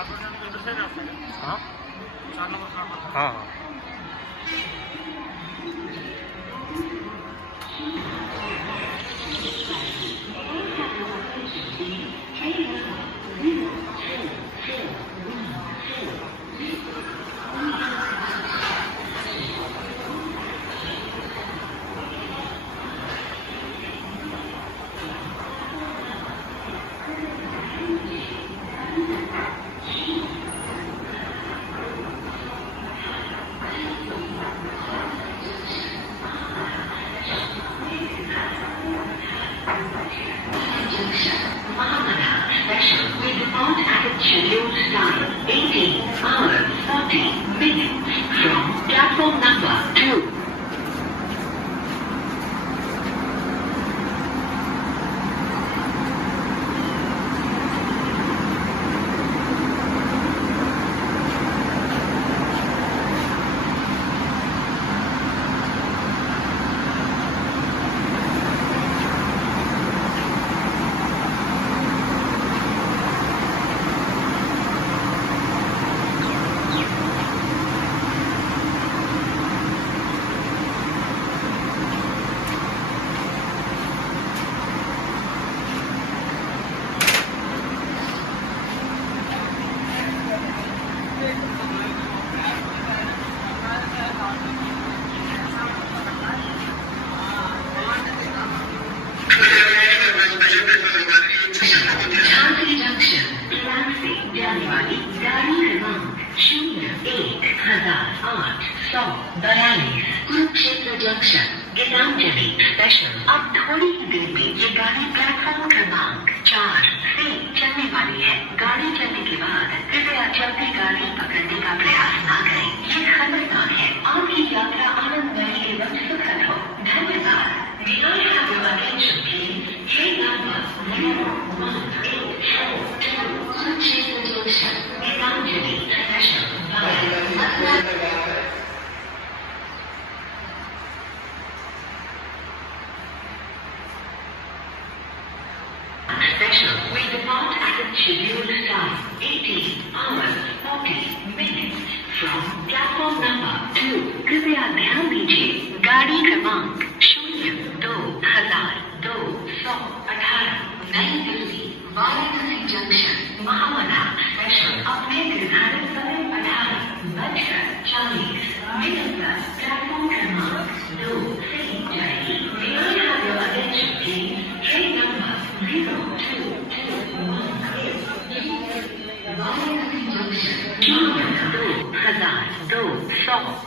हाँ हाँ हाँ Scheduled time 18 hours 40 minutes from platform number 2. जाने वाली गाड़ी क्रमांक 01,842 कुरुक्षेत्र जंक्शन गीतांजलि स्पेशल। अब थोड़ी ही देर में ये गाड़ी प्लेटफॉर्म क्रमांक 4 से चलने वाली है। गाड़ी चलने के बाद कृपया चलती गाड़ी पकड़ने का प्रयास न करें, ये खतरनाक है। आपकी यात्रा आनंदमय एवं सुखद हो। धन्यवाद। Train number 0182 Kurukshetra junction Gitanjali special Special will depart at the scheduled time 18 hours 40 minutes from platform number 2. कृपया ध्यान दीजिए, गाड़ी क्रमांक 02,218 नई दिल्ली वाराणसी जंक्शन महामना स्पेशल अपने निर्धारित समय 18:40 पर प्लेटफॉर्म क्रमांक 2 से जाएगी। ट्रेन नंबर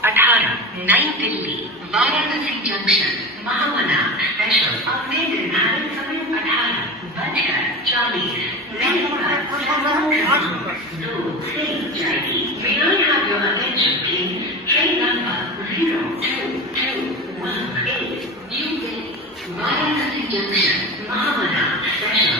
0218 नई दिल्ली वाराणसी जंक्शन महामना स्पेशल अपने निर्धारित समय 18:40 2 से जाएगी। May I have your attention please? Train number 0218 New Delhi Varanasi Junction Mahamana Special